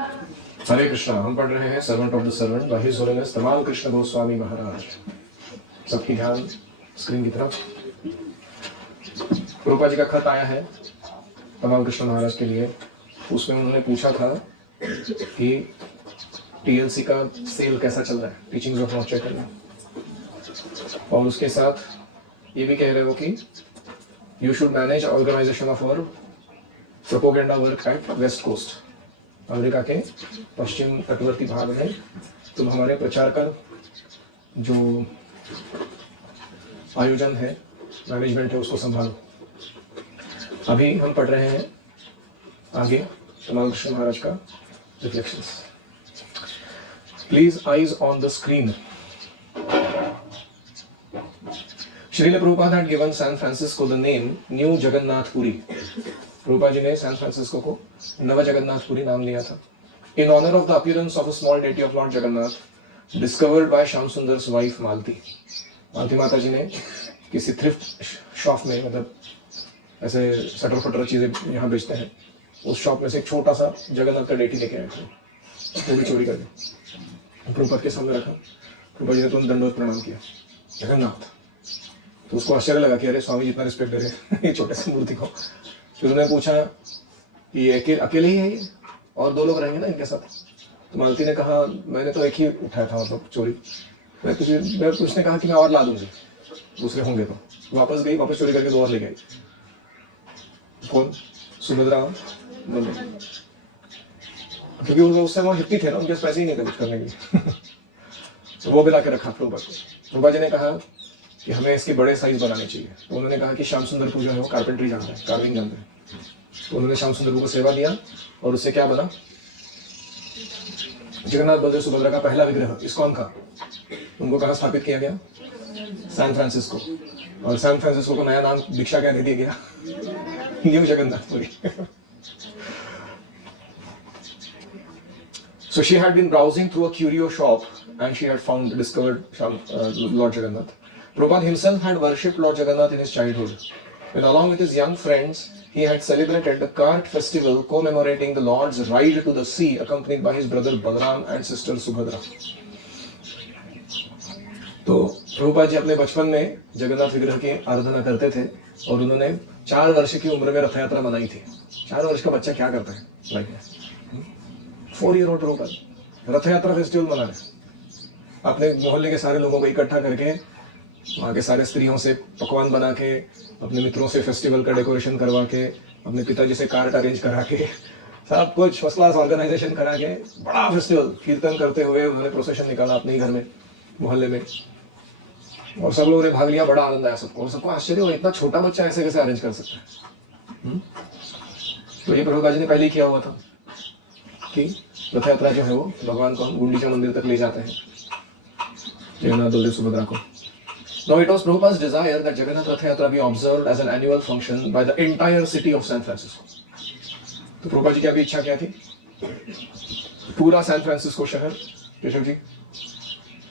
हरे कृष्णा। हम पढ़ रहे हैं servant of the servant by his holiness Tamal Krishna Goswami महाराज। सबकी ध्यान स्क्रीन की तरफ। रूपा जी का खत आया है तमाल कृष्ण महाराज के लिए। उसमें उन्होंने पूछा था कि टीएलसी का सेल कैसा चल रहा है, टीचिंग्स ऑफ लॉर्ड चैतन्य, और उसके साथ ये भी कह रहे हो कि you should manage organization of our propaganda work at west coast, America के पश्चिम तटवर्ती भाग में तुम हमारे प्रचार का जो आयोजन है, मैनेजमेंट है, उसको संभालो। अभी हम पढ़ रहे हैं आगे तमाल कृष्ण महाराज का reflections. Please eyes on the screen. Srila Prabhupada had given San Francisco the name New Jagannath Puri। Rupa ji ने सैन फ्रांसिस्को को नव जगन्नाथपुरी नाम दिया था। In honour of the appearance of a small deity of Lord Jagannath discovered by Shyam Sundar's wife Malati. Malati Mata ji ने किसी thrift shop में, मतलब ऐसे सटर फटर चीजें यहाँ बेचते हैं, उस शॉप में से एक छोटा सा जगन्नाथ का डेटी लेके आए थे, वो भी चोरी कर दी। प्रभुपाद के सामने रखा। प्रभुपाद जी ने तुरंत दंडवत प्रणाम किया, जगन्नाथ। तो उसको आश्चर्य लगा कि अरे स्वामी जितना रिस्पेक्ट दे रहे ये छोटे से मूर्ति को। फिर उन्होंने पूछा कि ये अकेले ही है ये, और दो लोग रहेंगे ना इनके साथ? तो मालती ने कहा मैंने तो एक ही उठाया था, मतलब चोरी। उसने कहा कि मैं और ला दूंगी, दूसरे होंगे तो। वापस गई, वापस चोरी करके दो और ले गई। कौन? सुभद्रा, क्योंकि उससे वो हिप्पी थे ना, उनके पैसे ही नहीं थे कुछ करने के लिए। तो वो भी ला के रखा प्रभुपाद को। प्रभुपाद जी ने कहा कि हमें इसकी बड़े साइज बनानी चाहिए। तो उन्होंने कहा कि श्याम सुंदर को जो है वो कारपेंट्री जानता है, कार्विंग जानता है। तो उन्होंने श्याम सुंदर को सेवा दिया और उससे क्या बना? जगन्नाथ बलदेव सुभद्रा का पहला विग्रह इस्कॉन का। उनको कहाँ स्थापित किया गया? San Francisco. और सैन फ्रांसिस्को को नया नाम दीक्षा क्या दे दिया गया? New Jagannathpuri. So she had been browsing through a curio shop and she had discovered Lord Jagannath. Prabhupada himself had worshipped Lord Jagannath in his childhood. When along with his young friends, he had celebrated the Kart festival commemorating the Lord's ride to the sea accompanied by his brother Balaram and sister Subhadra. तो प्रभुपाद जी अपने बचपन में जगन्नाथ विग्रह की आराधना करते थे और उन्होंने 4 वर्ष की उम्र में रथ यात्रा मनाई थी। 4 वर्ष का बच्चा क्या करता है लाइफ में? 4 year old प्रभुपाद रथ यात्रा फेस्टिवल मना रहे, अपने मोहल्ले के सारे लोगों को इकट्ठा करके, वहाँ के सारे स्त्रियों से पकवान बना के, अपने मित्रों से फेस्टिवल का डेकोरेशन करवा के, अपने पिताजी से कार्ट अरेंज करा के, सब कुछ फर्स्ट क्लास ऑर्गेनाइजेशन करा के बड़ा फेस्टिवल कीर्तन करते हुए उन्होंने प्रोसेशन निकाला अपने ही घर में, मोहल्ले में, और सब लोगों ने भाग लिया। बड़ा आनंद आया सबको, और सबको आश्चर्य हुआ इतना छोटा बच्चा ऐसे कैसे अरेंज कर सकता है। तो ये प्रभुपाद जी ने पहले ही किया हुआ था कि रथ यात्रा जो है वो भगवान को गुंडीचा मंदिर तक ले जाते हैं, जगन्नाथ बलदेव सुभद्रा को। Now it was Prabhupada's desire that Jagannath Rath Yatra be observed as an annual function by the entire city of San Francisco. तो प्रभुपाद जी की अभी इच्छा क्या थी? पूरा सैन फ्रांसिस्को शहर केशव जी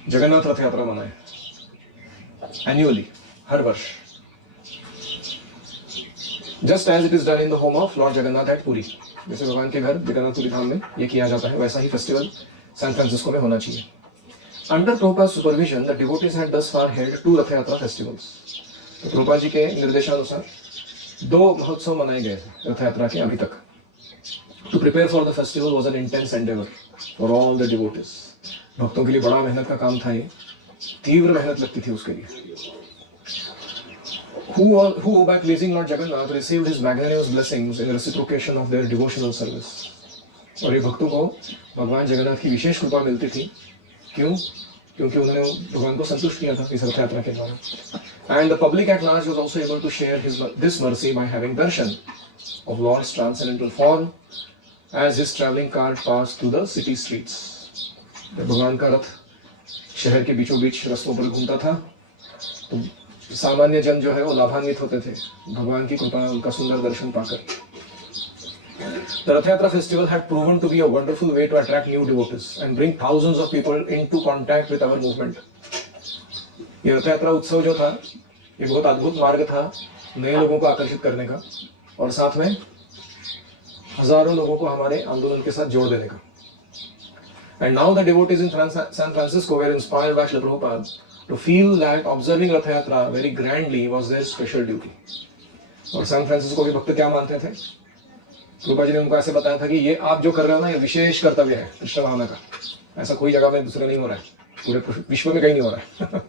जगन्नाथ रथ यात्रा मनाए एन्युअली, हर वर्ष, just as it is done in the home of Lord Jagannath at Puri. जैसे भगवान के घर जगन्नाथपुरी धाम में ये किया जाता है, वैसा ही फेस्टिवल सैन फ्रांसिस्को में होना चाहिए। Under Prabhupada's supervision, the devotees had thus far held 2 रथ यात्रा festivals. तो प्रभुपाद जी के निर्देशानुसार 2 महोत्सव मनाए गए थे रथ यात्रा के अभी तक। To prepare for the festival was an intense endeavor for all the devotees. भक्तों के लिए बड़ा मेहनत का काम था ये, तीव्र मेहनत लगती थी उसके लिए। Who by pleasing Lord Jagannath received his magnanimous blessings in reciprocation of their devotional service. और ये भक्तों को भगवान जगन्नाथ की विशेष कृपा मिलती थी। क्यों? क्योंकि उन्होंने भगवान को संतुष्ट किया था इस रथ यात्रा के द्वारा। And the public at large was also able to share this mercy by having darshan of Lord's transcendental form as his travelling cart pass through the city streets. भगवान का रथ शहर के बीचों बीच रास्तों पर घूमता था, तो सामान्य जन जो है वो लाभान्वित होते थे भगवान की कृपा, उनका सुंदर दर्शन पाकर। The Rath Yatra festival had proven to be a wonderful way to attract new devotees and bring thousands of people into contact with our movement. ये रथ यात्रा उत्सव जो था ये बहुत अद्भुत मार्ग था नए लोगों को आकर्षित करने का, और साथ में हजारों लोगों को हमारे आंदोलन के साथ जोड़ देने का। And now the devotees in San Francisco were inspired by Srila Prabhupada to feel that observing Rath Yatra very grandly was their special duty. और सैन फ्रांसिस्को के भक्त क्या मानते थे? प्रभुपाद जी ने उनको ऐसे बताया था कि ये आप जो कर रहे हो ना, ये विशेष कर्तव्य है कृष्ण भावना का, ऐसा कोई जगह में दूसरे नहीं हो रहा है, पूरे विश्व में कहीं नहीं हो रहा है।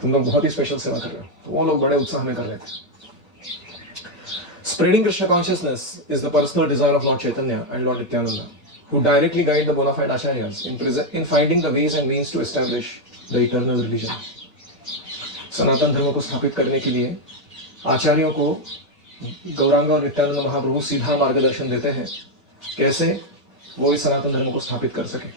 तुम लोग बहुत ही स्पेशल सेवा कर रहे हो। तो वो लोग बड़े उत्साह में कर रहे थे। Spreading Krishna consciousness is the personal desire of Lord Chaitanya and Lord Nityananda, who directly guide the bona fide acharyas in finding the ways and means to establish the eternal religion. सनातन धर्म को स्थापित करने के लिए आचार्यों को गौरांग और नित्यानंद महाप्रभु सीधा मार्गदर्शन देते हैं, कैसे वो इस सनातन धर्म को स्थापित कर सके।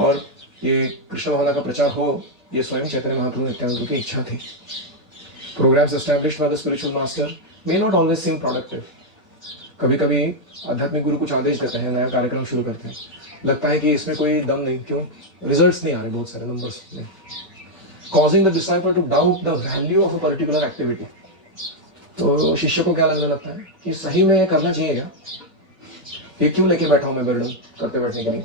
और ये कृष्ण भावना का प्रचार हो, ये स्वयं चैतन्य महाप्रभु नित्यानंद की इच्छा थी। Programs established by the spiritual master may not always seem productive. कभी कभी आध्यात्मिक गुरु कुछ आदेश देते हैं, नया कार्यक्रम शुरू करते हैं, लगता है कि इसमें कोई दम नहीं, क्यों? रिजल्ट्स नहीं आ रहे, बहुत सारे नंबर्स नहीं, causing the disciple to doubt the value of a particular activity. तो शिष्य को क्या लगने लगता है कि सही में ये करना चाहिए क्या? ये क्यों लेके बैठा हूं मैं बर्डन करते बैठने के लिए?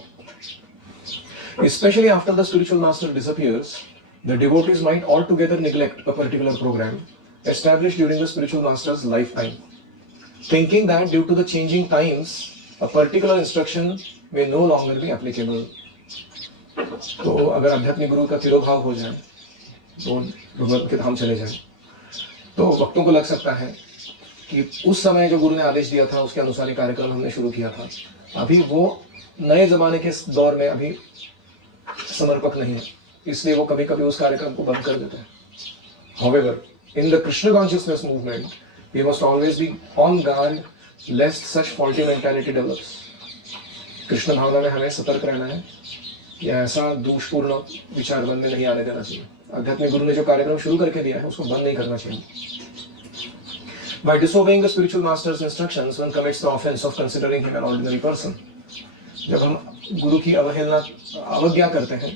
Especially after the spiritual master disappears, the devotees might altogether neglect a particular program established during the spiritual master's lifetime, thinking that due to the changing times, a particular instruction may no longer be applicable. तो अगर आध्यात्मिक गुरु का तिरोभाव हो जाए, तो भगवान के धाम चले जाए, तो भक्तों को लग सकता है कि उस समय जो गुरु ने आदेश दिया था उसके अनुसार ही कार्यक्रम हमने शुरू किया था, अभी वो नए जमाने के दौर में अभी समर्पक नहीं है, इसलिए वो कभी कभी उस कार्यक्रम को बंद कर देते हैं। However, in the Krishna consciousness movement, we must always be on guard lest such faulty mentality develops. Krishna भावना में हमें सतर्क रहना है कि ऐसा दोषपूर्ण विचार मन में नहीं आने देना चाहिए। आध्यात्मिक गुरु ने जो कार्यक्रम शुरू करके दिया है उसको बंद नहीं करना चाहिए। By disobeying the spiritual master's instructions, one commits the offense of considering him an ordinary person. जब हम गुरु की अवज्ञा करते हैं,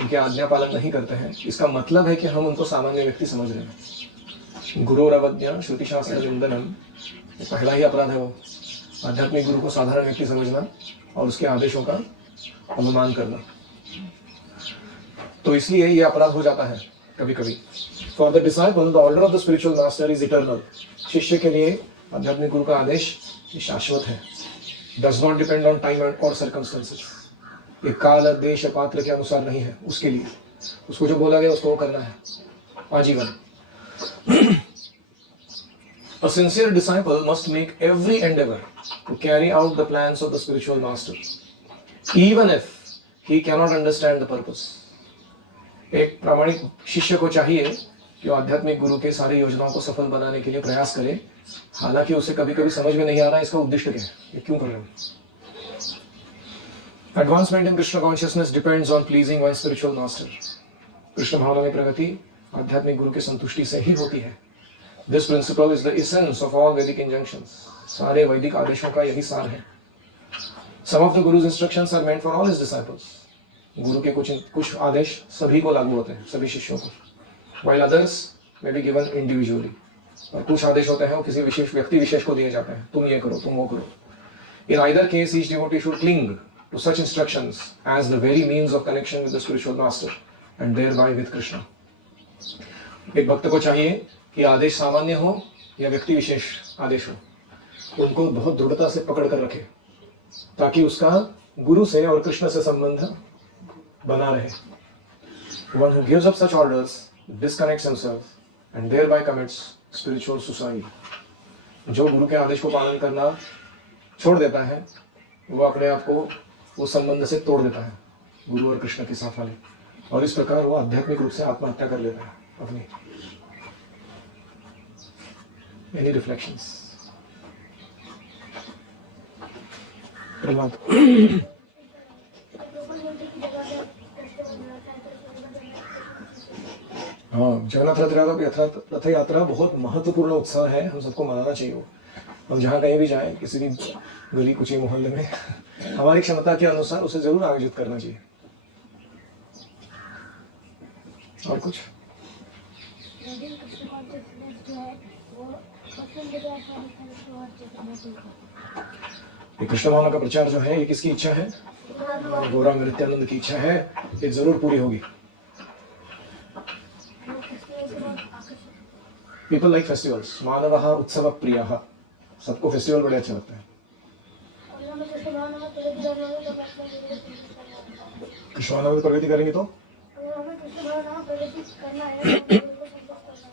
उनके आज्ञा पालन नहीं करते हैं, इसका मतलब है कि हम उनको सामान्य व्यक्ति समझ रहे हैं। गुरु और अवज्ञा श्रुति शास्त्र निंदनम, पहला ही अपराध है वो, आध्यात्मिक गुरु को साधारण व्यक्ति समझना और उसके आदेशों का अवमान करना। तो इसलिए ये अपराध हो जाता है कभी कभी। For the disciple the order of the spiritual master is eternal. शिष्य के लिए आध्यात्मिक गुरु का आदेश शाश्वत है, does not depend on time और सर्कमस्टेंसेस। ये काल देश पात्र के अनुसार नहीं है, उसके लिए उसको जो बोला गया उसको वो करना है आजीवन। A sincere disciple must make every endeavor to carry out the plans of the spiritual master, even if he cannot understand the purpose. एक प्रामाणिक शिष्य को चाहिए कि वो आध्यात्मिक गुरु के सारी योजनाओं को सफल बनाने के लिए प्रयास करे, हालांकि उसे कभी कभी समझ में नहीं आ रहा है इसका उद्देश्य क्या है, ये क्यों कर रहे हैं। Advancement in Krishna consciousness depends on pleasing one's spiritual master. Krishna भावना में प्रगति आध्यात्मिक गुरु की संतुष्टि से ही होती है। This principle is the essence of all Vedic injunctions. सारे वैदिक आदेशों का यही सार है। Some of the Guru's instructions are meant for all his disciples. गुरु के कुछ आदेश सभी को लागू होते हैं, सभी शिष्यों को, while others may be given individually. और कुछ आदेश होते हैं वो किसी विशेष व्यक्ति विशेष को दिए जाते हैं, तुम ये करो, तुम वो करो। In either case, each devotee should cling to such instructions as the very means of connection with the spiritual master and thereby with Krishna. एक भक्त को चाहिए कि आदेश सामान्य हो या व्यक्ति विशेष आदेश हो, उनको बहुत दृढ़ता से पकड़ कर रखे ताकि उसका गुरु से और कृष्ण से संबंध बना रहे। One who gives up such orders disconnects himself and thereby commits spiritual suicide. जो गुरु के आदेश को पालन करना छोड़ देता है, वो अपने आप को वो संबंध से तोड़ देता है गुरु और कृष्ण के साथ वाले, और इस प्रकार वो आध्यात्मिक रूप से आत्महत्या कर लेता है अपनी। Any reflections? प्रहलाद। हाँ, जगन्नाथ रथ यात्रा बहुत महत्वपूर्ण उत्सव है, हम सबको मनाना चाहिए वो। हम जहाँ कहीं भी जाएं, किसी भी गली कुची मोहल्ले में, हमारी क्षमता के अनुसार उसे जरूर आयोजित करना चाहिए। और कुछ? ये कृष्ण भावना का प्रचार जो है, ये किसकी इच्छा है? गौरांग नित्यानंद की इच्छा है, ये जरूर पूरी होगी। पीपल लाइक फेस्टिवल्स, मानवः उत्सव प्रियः, सबको फेस्टिवल बड़े अच्छे लगते हैं। कृष्णानंद प्रगति करेंगे तो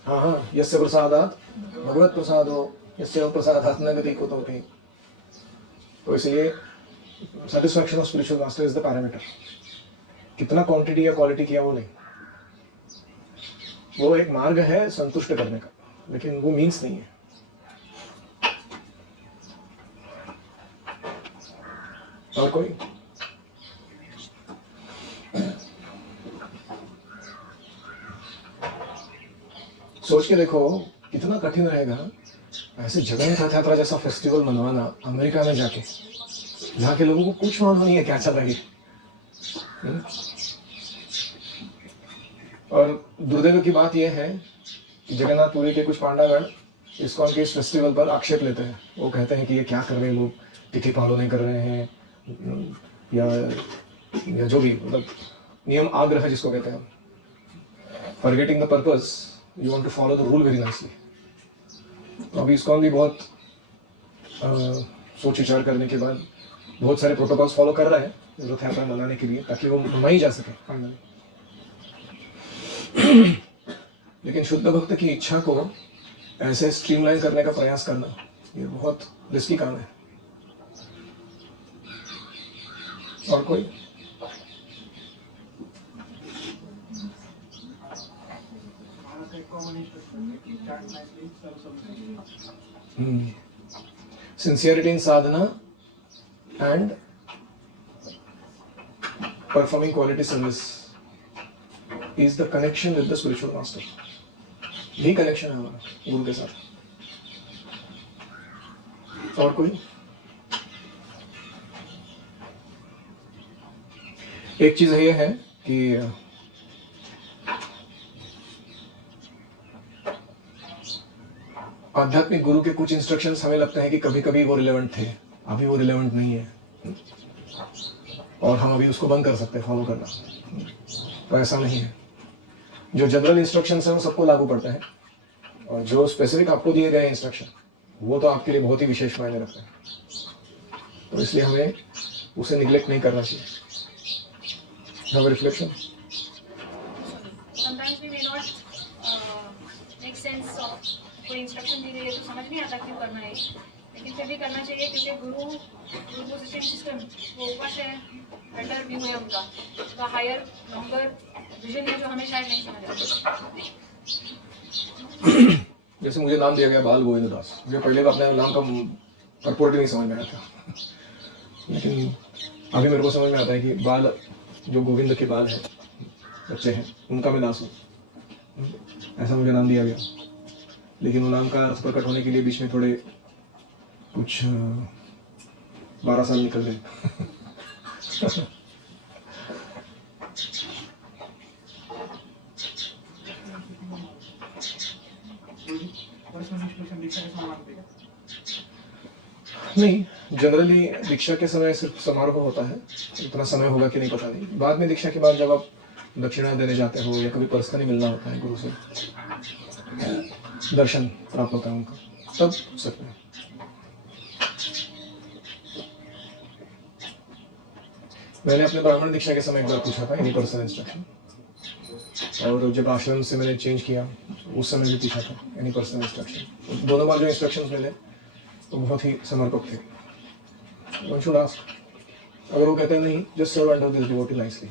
हाँ हाँ, यस्य प्रसादात भगवत प्रसादो यस्य प्रसादात न गति कुतोपि। तो इसलिए satisfaction of spiritual master is the parameter. कितना क्वांटिटी या क्वालिटी किया वो नहीं, वो एक मार्ग है संतुष्ट करने का, लेकिन वो मीन्स नहीं है। और कोई सोच के देखो कितना कठिन रहेगा ऐसे जगन्नाथ रथ यात्रा जैसा फेस्टिवल मनवाना अमेरिका में जाके, जहाँ के लोगों को कुछ मालूम नहीं है क्या चल रही है। और दुर्दैव की बात यह है कि जगन्नाथपुरी के कुछ पांडागण इस्कॉन के इस फेस्टिवल पर आक्षेप लेते हैं। वो कहते हैं कि ये क्या कर रहे हैं लोग, तिथि फॉलो नहीं कर रहे हैं, या जो भी मतलब नियम आग्रह जिसको कहते हैं, forgetting the purpose, you want to follow the rule very nicely. अभी इस्कॉन भी बहुत सोच विचार करने के बाद बहुत सारे प्रोटोकॉल्स फॉलो कर रहा है रथ यात्रा मनाने के लिए, ताकि वो मनाई जा सके फाइनली। लेकिन शुद्ध भक्त की इच्छा को ऐसे स्ट्रीमलाइन करने का प्रयास करना ये बहुत रिस्की काम है। और कोई sincerity in sadhana and performing quality service is the connection with the spiritual master. यही कनेक्शन है हमारा गुरु के साथ। और कोई एक चीज ये है कि आध्यात्मिक गुरु के कुछ इंस्ट्रक्शंस हमें लगता है कि कभी कभी वो रिलेवेंट थे, अभी वो रिलेवेंट नहीं है, और हम अभी उसको बंद कर सकते हैं फॉलो करना। तो ऐसा नहीं है। जो जनरल इंस्ट्रक्शंस है वो सबको लागू पड़ता है, और जो स्पेसिफिक आपको दिए गए इंस्ट्रक्शन वो तो आपके लिए बहुत ही विशेष मायने रखते हैं। तो इसलिए हमें उसे निग्लेक्ट नहीं करना चाहिए। Have a reflection. Sometimes we may not make sense of कोई इंस्ट्रक्शन दी गई है तो समझ नहीं आता क्यों करना है, लेकिन फिर भी करना चाहिए क्योंकि गुरु पोजिशन सिस्टम वो ऊपर से बेटर व्यू है उनका, तो हायर लॉन्गर विजन है जो हमें शायद नहीं समझ आता। जैसे मुझे नाम दिया गया बाल गोविंद दास, मुझे पहले तो अपने नाम का परपोर्ट नहीं समझ में आया था, लेकिन अभी मेरे को समझ में आता है कि बाल जो गोविंद के बाल हैं, बच्चे हैं, उनका मैं दास हूँ, ऐसा मुझे नाम दिया गया। लेकिन वो नाम का अर्थ प्रकट होने के लिए बीच में थोड़े कुछ 12 साल निकल गए। नहीं, जनरली दीक्षा के समय सिर्फ समारोह होता है, इतना समय होगा कि नहीं पता नहीं। बाद में दीक्षा के बाद जब आप दक्षिणा देने जाते हो या कभी पर्सनली मिलना होता है गुरु से, दर्शन प्राप्त होता है उनका, तब सकते हैं। मैंने अपने ब्राह्मण दीक्षा के समय एक बार पूछा था एनी पर्सनल इंस्ट्रक्शन, और जब आश्रम से मैंने चेंज किया उस समय भी पूछा था एनी पर्सनल इंस्ट्रक्शन। दोनों बार जो इंस्ट्रक्शंस मिले तो बहुत ही समर्पक थे। वन शुड आस्क, अगर वो कहते हैं नहीं just serve under this devotee nicely,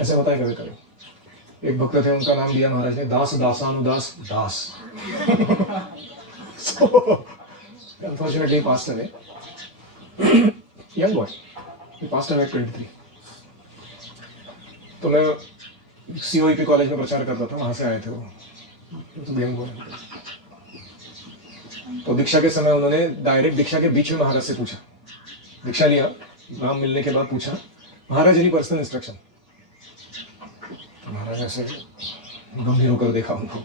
ऐसे होता है कभी कभी। एक भक्त थे, उनका नाम दिया महाराज ने Das Dasanudas Das. Unfortunately passed away, young boy, passed away 23। तो मैं COEP कॉलेज में प्रचार करता था, वहां से आए थे वो, तो यंग बॉय। तो दीक्षा के समय उन्होंने डायरेक्ट दीक्षा के बीच में महाराज से पूछा, दीक्षा लिया, नाम मिलने के बाद पूछा महाराज एनी पर्सनल इंस्ट्रक्शन। महाराज ऐसे गंभीर होकर देखा उनको,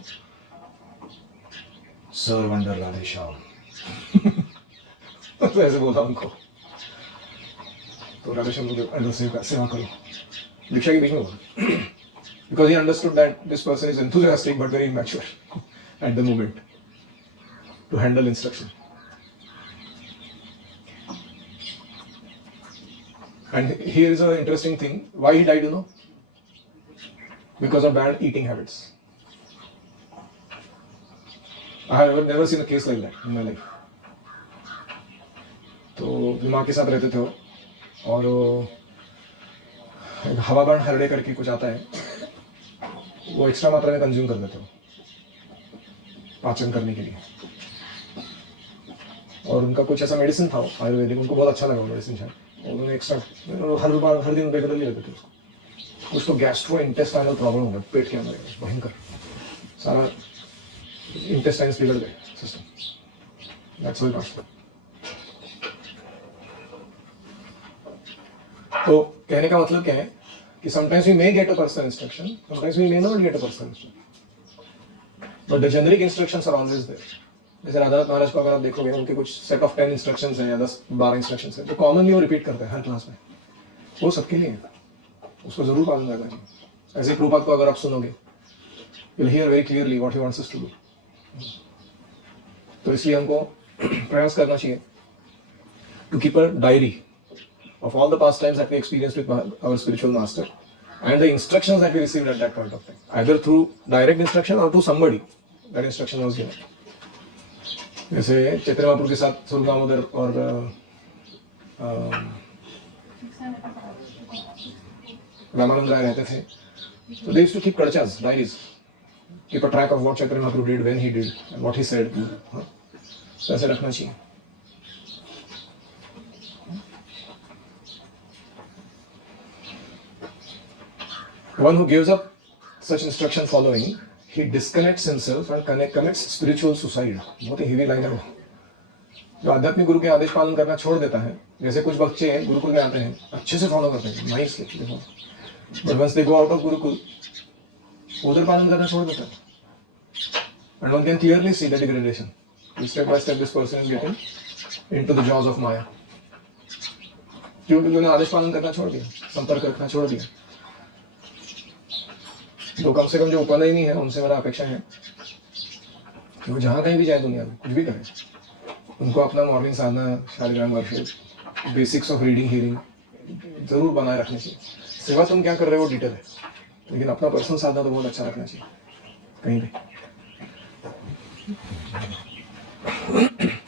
सर्व अंडर राधे श्याम। तो ऐसे बोला उनको। तो राधेश्याम को सेवा करो, दीक्षा के बीच में बोला, because he understood that this person is enthusiastic but very immature at the moment to handle instruction. And here is an interesting thing. Why he died, you know? Because of bad eating habits. I have never seen a case like that in my life. तो माँ के साथ रहते थे वो, और एक हवाबान हरड़े करके कुछ आता है, वो एक्स्ट्रा मात्रा में कंज्यूम कर लेते हो पाचन करने के लिए. और उनका कुछ ऐसा मेडिसिन था आयुर्वेदिक, उनको बहुत अच्छा लगा वो मेडिसिन शायद, उन्होंने एक्स्ट्रा हर दिन रेगुलरली लेते थे उसको. कुछ तो गैस्ट्रो इंटेस्टाइनल प्रॉब्लम हो गया पेट के अंदर, भयंकर, सारा इंटेस्टाइन्स बिगड़ गए सिस्टम. That's why past. तो कहने का मतलब क्या है कि sometimes we may get a personal instruction, sometimes we may not get a personal instruction, but the generic instructions are always there. जैसे राधा महाराज को अगर आप देखोगे, उनके कुछ सेट ऑफ 10 इंस्ट्रक्शंस हैं या 10-12 इंस्ट्रक्शंस हैं, तो कॉमनली वो रिपीट करते हैं हर क्लास में. वो सबके लिए है, उसको जरूर पालन करना चाहिए. ऐसे प्रभुपाद को अगर आप सुनोगे, you'll hear very clearly what he wants us to do. तो इसलिए हमको प्रयास करना चाहिए to keep a diary of all the pastimes that we experienced with our spiritual master and the instructions that we received at that point of time, either through direct instruction or to somebody that instruction was given. जैसे चैतन्य महाप्रभु के साथ स्वरूप दामोदर और रामानंद राय रहते थे, so they used to keep karchas, diaries, keep a track of what Chaitanya Mahaprabhu did, when he did, and what he said. तो ऐसे रखना चाहिए. One who gives up such instruction following, he disconnects himself and commits spiritual suicide. बहुत ही heavy line है वो. जो आध्यात्मिक गुरु के आदेश पालन करना छोड़ देता है, जैसे कुछ बच्चे गुरुकुल में आते हैं, अच्छे से फॉलो करते हैं, नाइसली देखो, but once they go out of gurukul, उधर पालन करना छोड़ देता है. And one can clearly see the degradation. Step by step, this person is getting into the jaws of Maya. क्योंकि उन्होंने आदेश पालन करना छोड़ दिया, संपर्क रखना छोड़ दिया. तो कम से कम जो उपनयनी है, उनसे मेरा अपेक्षा है कि वो जहाँ कहीं भी जाए दुनिया में, कुछ भी करें, उनको अपना morning Sadhana, Shaligram worship, basics of reading hearing जरूर बनाए रखनी चाहिए. सेवा तुम क्या कर रहे हो डिटेल है, लेकिन अपना पर्सनल साधना तो बहुत अच्छा रखना चाहिए कहीं भी.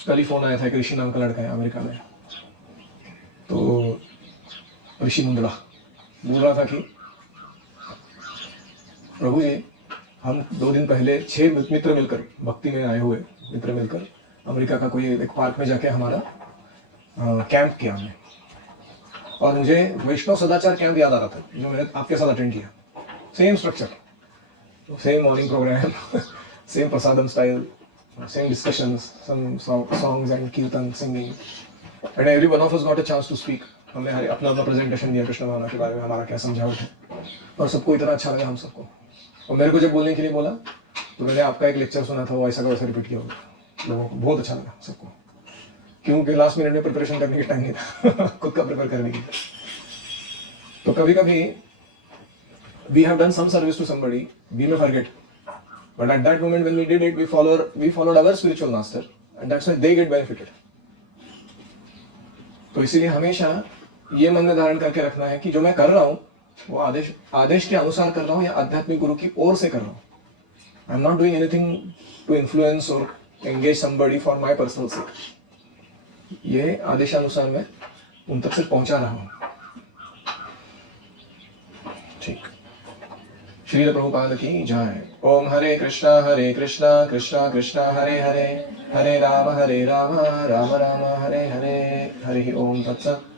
कल ही फोन आया था, एक ऋषि नाम का लड़का है अमेरिका में, तो ऋषि मुंदड़ा बोल रहा था कि प्रभु जी, हम 2 दिन पहले 6 मित्र मिलकर, भक्ति में आए हुए मित्र मिलकर, अमेरिका का कोई एक पार्क में जाके हमारा कैंप किया हमने. और मुझे वैष्णव सदाचार कैंप याद आ रहा था जो मैंने आपके साथ अटेंड किया. Same structure, same morning program, same prasadam style, same discussions, some songs and kirtan, singing, and every one of us got a chance to speak. हमने अपना अपना प्रेजेंटेशन दिया कृष्ण भावना के बारे में, हमारा क्या समझावट है, और सबको इतना अच्छा लगा हम सबको. और मेरे को जब बोलने के लिए बोला, तो मैंने आपका एक लेक्चर सुना था, वो ऐसा का वैसा रिपीट किया होगा. लोगों को बहुत अच्छा लगा सबको, क्योंकि लास्ट मिनट में प्रिपरेशन करने की टाइम नहीं था खुद का प्रिपेयर करने की. तो कभी कभी we have done some service to somebody, we may forget, but at that moment when we did it, we followed our spiritual master, and that's why they get benefited. तो इसीलिए हमेशा ये मन में धारण करके रखना है कि जो मैं कर रहा हूँ, वो आदेश के अनुसार कर रहा हूँ या आध्यात्मिक गुरु की ओर से कर रहा हूँ. I am not doing anything to influence or engage somebody for my personal sake. ये आदेशानुसार मैं उन तक से पहुंचा रहा हूँ. ठीक. श्रील प्रभुपाद की जय. ओम हरे कृष्णा कृष्णा कृष्णा हरे हरे, हरे राम राम राम हरे हरे, हरि ओम तत्सत्.